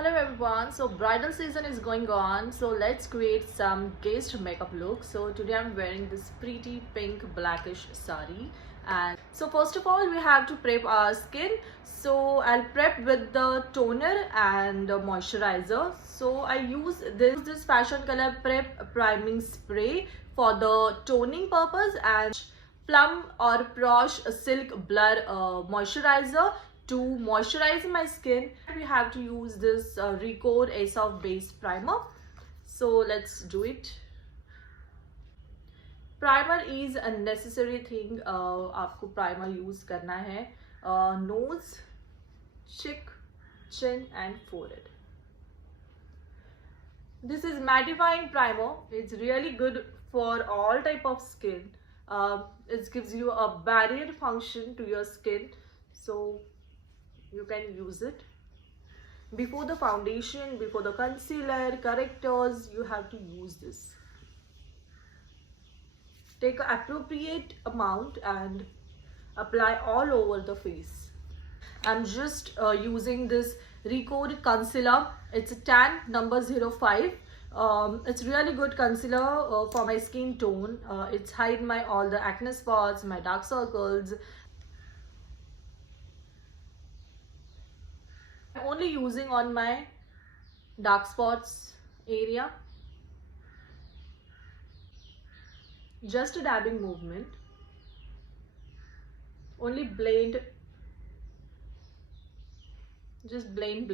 Hello everyone, so bridal season is going on, so let's create some guest makeup look. So today I'm wearing this pretty pink blackish sari, and so first of all we have to prep our skin. So I'll prep with the toner and moisturizer. So I use this Fashion Color Prep priming spray for the toning purpose, and Plum or Prosh Silk Blur moisturizer to moisturize my skin. We have to use this Record Asof base primer. So let's do it. Primer is a necessary thing. आपको primer use करना है nose, cheek, chin and forehead. This is mattifying primer. It's really good for all type of skin. It gives you a barrier function to your skin, so you can use it before the foundation, before the concealer, correctors. You have to use this. Take an appropriate amount and apply all over the face. I'm just using this Record concealer. It's a tan number 05. It's really good concealer for my skin tone. It's hide my all the acne spots, my dark circles. I'm only using on my dark spots area. Just a dabbing movement. Only blend. Just blend.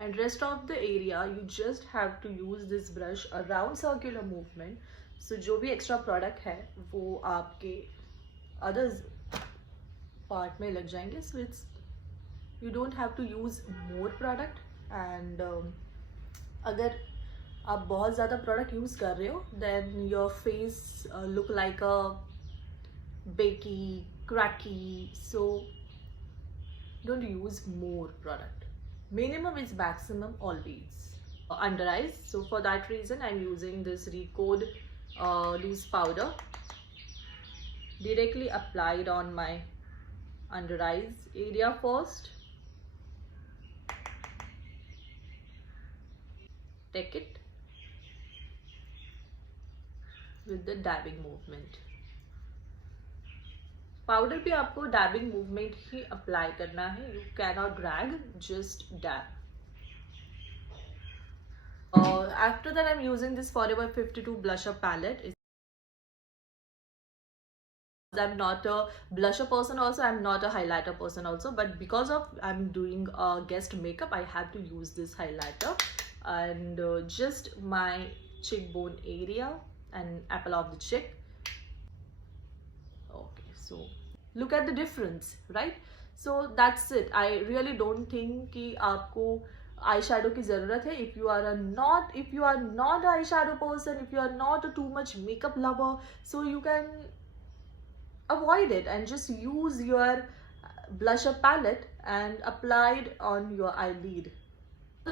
And rest of the area you just have to use this brush around circular movement. So जो भी extra product है वो आपके others part में लग जाएंगे. So it's you don't have to use more product. And अगर आप बहुत ज़्यादा product use कर रहे हो, then your face look like a bakey, cracky. So don't use more product. Minimum is maximum always. Under eyes. So for that reason I'm using this Record loose powder. Directly applied on my under eyes area first. Take it with the dabbing movement. Powder भी आपको dabbing movement ही apply करना है. You cannot drag, just dab. After that I'm using this Forever 52 blusher palette. I'm not a blusher person also, I'm not a highlighter person also, but because of I'm doing guest makeup, I have to use this highlighter. And just my cheekbone area and apple of the cheek. Okay, so look at the difference, right? So that's it. I really don't think कि आपको eyeshadow की ज़रूरत है. If you are not a eyeshadow person, if you are not a too much makeup lover, so you can avoid it and just use your blusher palette and apply it on your eyelid.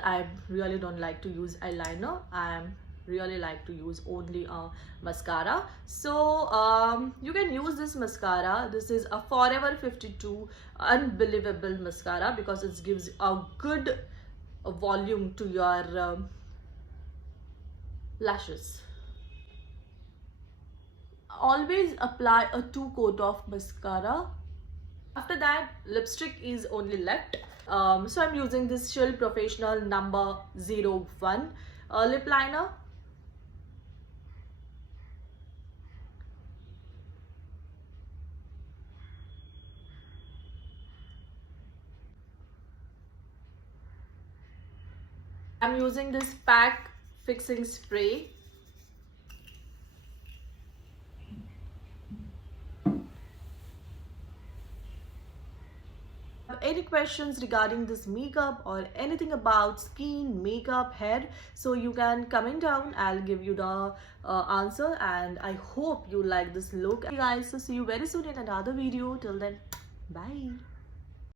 I really don't like to use eyeliner. I really like to use only a mascara. So you can use this mascara. This is a Forever 52 unbelievable mascara because it gives a good volume to your lashes. Always apply a 2 coat of mascara. After that, lipstick is only left. So I'm using this Shill Professional number 01 lip liner. I'm using this pack fixing spray. Any questions regarding this makeup or anything about skin, makeup, hair, so you can comment down. I'll give you the answer, and I hope you like this look. Okay guys, so see you very soon in another video. Till then, bye.